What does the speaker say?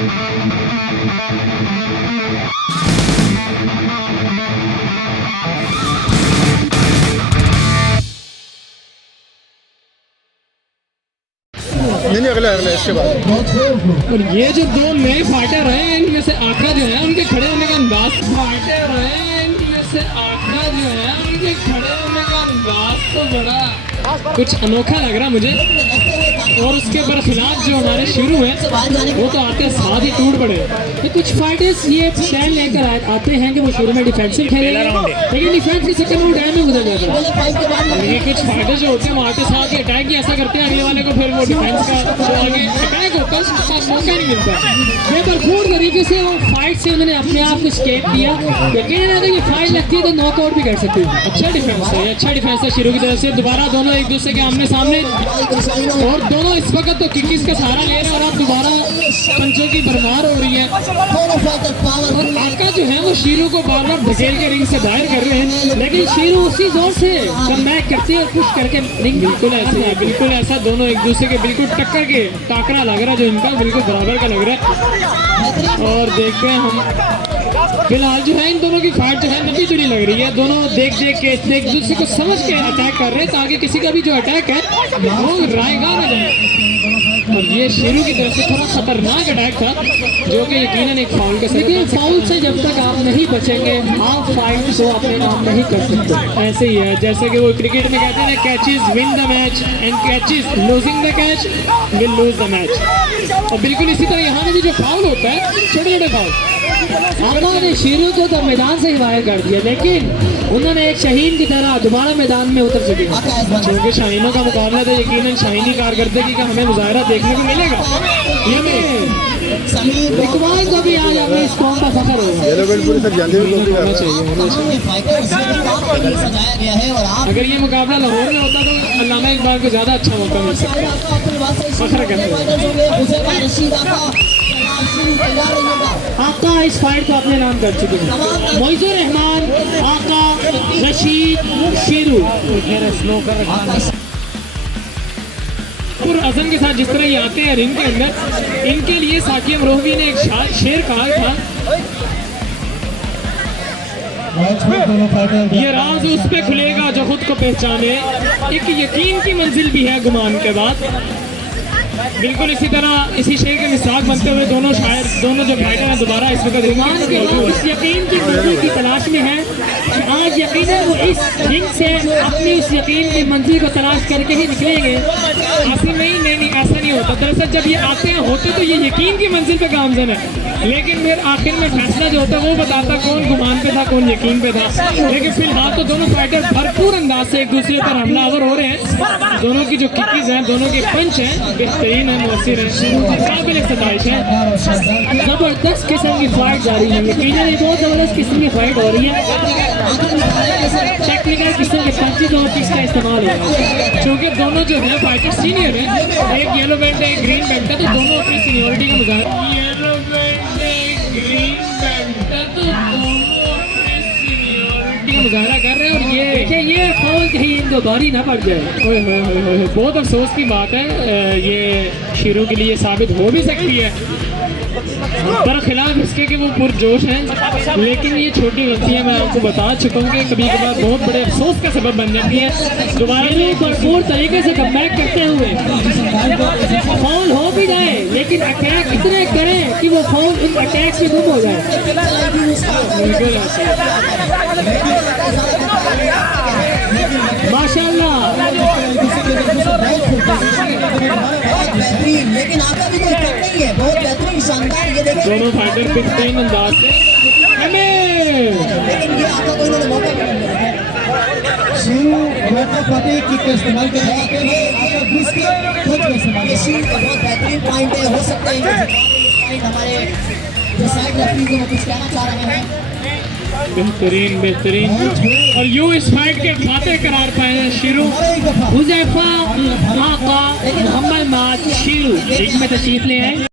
नहीं अगला इसके बाद। और ये जो दो नए फाइटर हैं इनमें से आखरा जो है उनके खड़े होने का अंदाज, फाइटर हैं इनमें से आखरा जो है उनके खड़े होने का अंदाज तो बड़ा कुछ अनोखा लग रहा मुझे। और उसके बरखिलाफ जो हमारे शुरू है वो तो आते साथ ही टूट पड़े। तो कुछ फाइटर्स ये स्टैंड लेकर आते हैं कि वो शुरू में डिफेंसिव खेलेंगे, लेकिन डिफेंस के चक्कर में वो डैमेज गुजर जाता है। ये कुछ फाइटर्स जो होते हैं वो आते साथ ही अटैक ही ऐसा करते हैं अगले वाले को, फिर वो डिफेंस का जो आगे अटैक होता है उसके साथ मौका नहीं मिलता। ये भरपूर तरीके से वो फाइट से उन्होंने अपने आप को स्केप किया। यकीन है कि फाइट लगती है तो नॉकआउट भी कर सकती है। अच्छा डिफेंस है, अच्छा डिफेंस है शुरू की तरफ से। दोबारा दोनों एक दूसरे के आमने सामने और दोनों इस वक्त तो किकिस का सहारा ले रहे हैं और अब दोबारा पंचों की भरमार हो रही है। और आका जो है वो शीरू को बार बार धकेल के रिंग से बाहर कर रहे हैं, लेकिन शीरू उसी जोर से कमबैक करती है और पुश करके रिंग बिल्कुल ऐसा है, बिल्कुल ऐसा। दोनों एक दूसरे के बिल्कुल टक्कर के टाकरा लग रहा है जो इनका बिल्कुल बराबर का लग रहा है। और देखते हैं हम फिलहाल जो है इन दोनों की फाइट जो है नबी जुड़ी लग रही है। दोनों देख देख के एक दूसरे को समझ के अटैक कर रहे हैं ताकि किसी का भी जो अटैक है वो रायगा न जाए। और ये शेरू की तरफ से थोड़ा खतरनाक अटैक था जो कि यकीनन एक फाउल का सबब। लेकिन फाउल से जब तक आप नहीं बचेंगे आप फाइट को अपने नाम नहीं कर सकते। ऐसे ही है जैसे कि वो क्रिकेट में कहते हैं ना, catches win the match and catches losing the catch will lose the match. और बिल्कुल इसी तरह यहाँ पे भी जो फाउल होता है, छोटे छोटे फाउल, आका ने शेरू को तो मैदान से ही बाहर कर दिया, लेकिन उन्होंने एक शहीन की तरह दोबारा मैदान में उतर चुके हैं। क्योंकि शाहीनों का मुकाबला तो यकीनन शाहीनी कारकर्दगी का हमें मुजाहरा देखने को मिलेगा। इकबाल को भी आज अपनी इस कौम का फख्र होगा। येलो बेल्ट पूरी सब जानते हुए कॉपी कर रहे हैं। अगर ये मुकाबला लाहौर में होता तो अल्लामा इकबाल को ज़्यादा अच्छा मौका मिल सकता। फख्र करते हैं। आका इस फाइट को अपने नाम कर चुके हैं। मोइजुर रहमान, आका, रशीद, शेरू। अज़म के साथ जिस तरह ये आते हैं रिंग के अंदर, इनके लिए साकी अमरोही ने एक शेर कहा था, ये राज उस पे खुलेगा जो खुद को पहचाने, एक यकीन की मंजिल भी है गुमान के बाद। बिल्कुल इसी तरह इसी शेर के मिसाक बनते हुए दोनों शायर, दोनों जो फाइटर हैं दोबारा इस वक्त गुमान के बाद इस यकीन की मंजिल की तलाश में है। आज यकीन है वो इस रिंग से अपनी उस यकीन की मंजिल को तलाश करके ही निकलेंगे। असल में नहीं ऐसा नहीं होता। दरअसल जब ये आते हैं होते तो ये यकीन की मंजिल पे गामजन है, लेकिन फिर आखिर में फैसला जो होता है वो बताता कौन गुमान पे था कौन यकीन पे था। लेकिन फिलहाल तो दोनों फाइटर भरपूर अंदाज से एक दूसरे पर हमलावर हो रहे हैं। दोनों की जो किकीज हैं, दोनों के पंच हैं बेहतरीन है, मौसर है, काबिल सताइश है। जबरदस्त किस्म की फाइट जारी है। यकीनन बहुत जबरदस्त किस्म की फाइट हो रही है। टेक्निकल किस्म के पंचेज और इसका इस्तेमाल हो रहा है। क्योंकि दोनों जो है फाइटर सीनियर है, एक येलो बेल्ट है एक ग्रीन बेल्ट है, तो दोनों अपनी सीनियरिटी का मुजाहरा, येलो बेल्ट है ग्रीन बेल्ट है तो दोनों अपनी सीनियरिटी का मुजाहरा कर रहे हैं। और ये देखिए ये फाउल कहीं इनको भारी ना पड़ जाए। ओए बहुत अफसोस की बात है, ये शुरू के लिए साबित हो भी सकती है बरखिलाफ इसके कि वो पुरजोश हैं, लेकिन ये छोटी गलतियां मैं आपको बता चुका हूँ कि कभी कभार बहुत बड़े अफसोस का सबब बन जाती है। दोबारा में भरपूर तरीके से कमबैक करते हुए फाउल हो भी जाए लेकिन अटैक इतने करें कि वो फाउल उन अटैक से गुम हो जाए। माशाल्लाह। लेकिन आका भी कोई कम नहीं है, बहुत बेहतरीन शानदार। ये देखिए दोनों फाइटर बेहतरीन अंदाज से, लेकिन ये आका को इन्होंने मौका नहीं दिया। शेरू मौका पाते ही किक का इस्तेमाल कर रहा है। ये आका घुस के खुद का इस्तेमाल। ये शेरू का बहुत बेहतरीन पॉइंट है। हो सकता है पॉइंट हमारे जो साइड रेफरी को कुछ कहना चाह रहे हैं। बेहतरीन और यूं इस फाइट के फातेह करार पाए हैं शेरू। हुज़ैफा, आका, मोहम्मद माद, शेरू रिंग में तशरीफ ले आए।